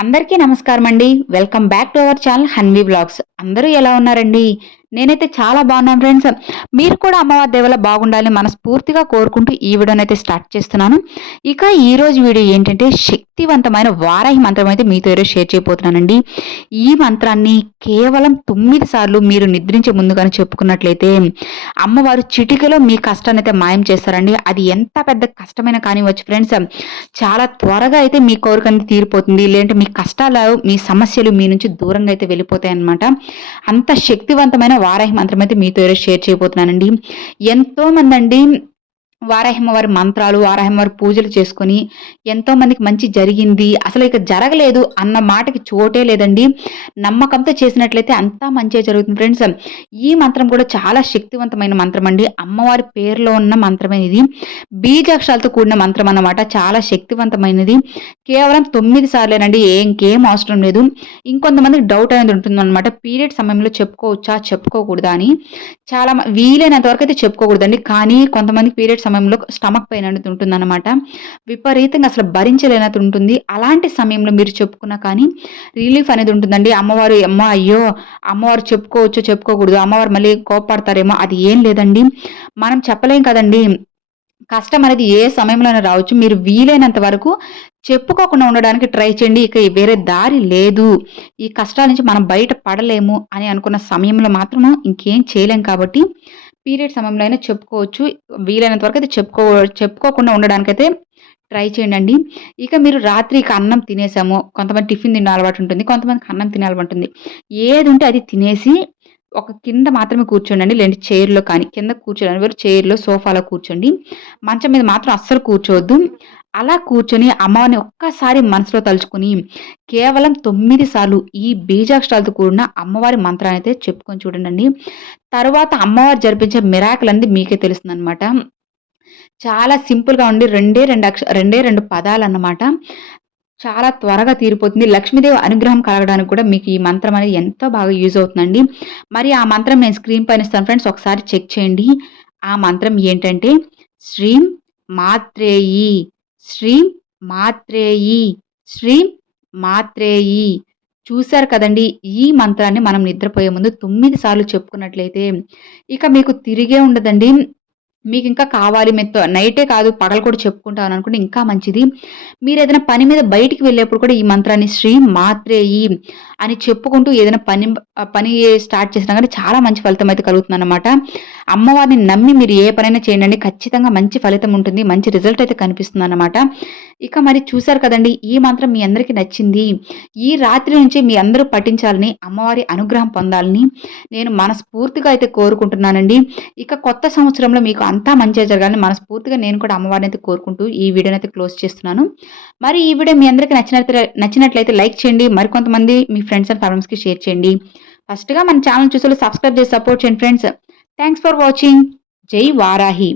అందరికీ నమస్కారం అండి welcome back to our channel Hanvi blogs. అందరూ ఎలా ఉన్నారండి? నేనైతే చాలా బాగున్నాను ఫ్రెండ్స్. మీరు కూడా అమ్మవారి దేవల బాగుండాలని మనస్ఫూర్తిగా కోరుకుంటూ ఈ వీడియోనైతే స్టార్ట్ చేస్తున్నాను. ఇక ఈరోజు వీడియో ఏంటంటే శక్తివంతమైన వారాహి మంత్రం అయితే మీతో ఈరోజు షేర్ చేయబోతున్నానండి. ఈ మంత్రాన్ని కేవలం తొమ్మిది సార్లు మీరు నిద్రించే ముందుగానే చెప్పుకున్నట్లయితే అమ్మవారు చిటికలో మీ కష్టాన్ని అయితే మాయం చేస్తారండి. అది ఎంత పెద్ద కష్టమైన కానివచ్చు ఫ్రెండ్స్. చాలా త్వరగా అయితే మీ కోరిక అనేది తీరిపోతుంది. లేదంటే మీ కష్టాలు మీ సమస్యలు మీ నుంచి దూరంగా అయితే వెళ్ళిపోతాయి అనమాట అంత శక్తివంతమైన వారాహి మంత్రం అయితే మీతో షేర్ చేయబోతున్నానండి. ఎంతో మంది అండి వారాహిమవారి మంత్రాలు వారాహిమవారి పూజలు చేసుకొని ఎంతో మందికి మంచి జరిగింది అసలు ఇక జరగలేదు అన్న మాటకి చోటే లేదండి. నమ్మకంతో చేసినట్లయితే అంతా మంచిగా జరుగుతుంది ఫ్రెండ్స్. ఈ మంత్రం కూడా చాలా శక్తివంతమైన మంత్రం అండి. అమ్మవారి పేరులో ఉన్న మంత్రమే ఇది. బీజాక్షరాలతో కూడిన మంత్రం అన్నమాట. చాలా శక్తివంతమైనది. కేవలం తొమ్మిది సార్లేనండి. ఇంకేం అవసరం లేదు. ఇంకొంతమందికి డౌట్ అనేది ఉంటుంది అనమాట పీరియడ్ సమయంలో చెప్పుకోవచ్చా? చెప్పుకోకూడదా అని. చాలా వీలైనంత వరకు అయితే చెప్పుకోకూడదండి. కానీ కొంతమంది పీరియడ్ సమయంలో స్టమక్ పెయిన్ అనేది ఉంటుందన్నమాట. విపరీతంగా అసలు భరించలేనట్టు ఉంటుంది. అలాంటి సమయంలో మీరు చెప్పుకున్నా కానీ రిలీఫ్ అనేది ఉంటుందండి. అమ్మవారు అమ్మ అయ్యో అమ్మవారు చెప్పుకోవచ్చు చెప్పుకోకూడదు అమ్మవారు మళ్ళీ కోప్పడతారేమో అది ఏం లేదండి. మనం చెప్పలేం కదండి. కష్టం అనేది ఏ సమయంలోనే రావచ్చు. మీరు వీలైనంత వరకు చెప్పుకోకుండా ఉండడానికి ట్రై చేయండి. ఇక వేరే దారి లేదు. ఈ కష్టాల నుంచి మనం బయట పడలేము అని అనుకున్న సమయంలో మాత్రము ఇంకేం చేయలేం కాబట్టి పీరియడ్ సమయంలో అయినా చెప్పుకోవచ్చు. వీలైనంత వరకు అయితే చెప్పుకో చెప్పుకోకుండా ఉండడానికైతే ట్రై చేయండి ఇక మీరు రాత్రి అన్నం తినేసాము. కొంతమంది టిఫిన్ తిన్న అలవాటు ఉంటుంది. కొంతమందికి అన్నం తినే అలవాటు ఉంటుంది ఏది ఉంటే అది తినేసి ఒక కింద మాత్రమే కూర్చోండి లేదంటే చైర్లో కానీ కింద కూర్చోండి. వేరు చైర్లో సోఫాలో కూర్చోండి. మంచం మీద మాత్రం అస్సలు కూర్చోవద్దు. అలా కూర్చొని అమ్మవారిని ఒక్కసారి మనసులో తలుచుకుని కేవలం తొమ్మిది సార్లు ఈ బీజాక్షరాలతో కూడిన అమ్మవారి మంత్రాన్ని అయితే చెప్పుకొని చూడండి తర్వాత అమ్మవారు జరిపించే మిరాకులు అనేది మీకే తెలుస్తుంది అనమాట చాలా సింపుల్గా ఉండి రెండే రెండు అక్ష రెండే రెండు పదాలు అన్నమాట. చాలా త్వరగా తీరిపోతుంది. లక్ష్మీదేవి అనుగ్రహం కలగడానికి కూడా మీకు ఈ మంత్రం అనేది ఎంతో బాగా యూజ్ అవుతుందండి. మరి ఆ మంత్రం నేను స్క్రీన్ పైన ఇస్తాను ఫ్రెండ్స్. ఒకసారి చెక్ చేయండి. ఆ మంత్రం ఏంటంటే శ్రీం మాత్రేయి శ్రీం మాత్రేయి. శ్రీం మాత్రేయి. చూశారు కదండి ఈ మంత్రాన్ని మనం నిద్రపోయే ముందు తొమ్మిది సార్లు చెప్పుకున్నట్లయితే ఇక మీకు తిరిగే ఉండదండి. మీకు ఇంకా కావాలి మెత్త. నైటే కాదు పగలు కూడా చెప్పుకుంటాను అనుకుంటే ఇంకా మంచిది. మీరు ఏదైనా పని మీద బయటికి వెళ్ళేప్పుడు కూడా ఈ మంత్రాన్ని శ్రీ మాత్రేయి అని చెప్పుకుంటూ ఏదైనా పని పని స్టార్ట్ చేసినా కానీ చాలా మంచి ఫలితం అయితే కలుగుతుంది అనమాట అమ్మవారిని నమ్మి మీరు ఏ పనైనా చేయండి. ఖచ్చితంగా మంచి ఫలితం ఉంటుంది. మంచి రిజల్ట్ అయితే కనిపిస్తుంది అనమాట ఇక మరి చూశారు కదండి ఈ మంత్రం మీ అందరికీ నచ్చింది. ఈ రాత్రి నుంచి మీ అందరూ పఠించాలని అమ్మవారి అనుగ్రహం పొందాలని నేను మనస్ఫూర్తిగా అయితే కోరుకుంటున్నానండి. ఇక కొత్త సంవత్సరంలో మీకు అంతా మంచిగా జరగాలని మనస్ఫూర్తిగా నేను కూడా అమ్మవారిని అయితే కోరుకుంటూ ఈ వీడియోని అయితే క్లోజ్ చేస్తున్నాను. మరి ఈ వీడియో మీ అందరికీ నచ్చినట్లయితే నచ్చినట్లయితే లైక్ చేయండి. మరికొంతమంది మీ ఫ్రెండ్స్ అండ్ ఫ్యామిలీస్కి షేర్ చేయండి. ఫస్ట్గా మన ఛానల్ చూసి సబ్స్క్రైబ్ చేసి సపోర్ట్ చేయండి ఫ్రెండ్స్. Thanks for watching. జై వారాహి.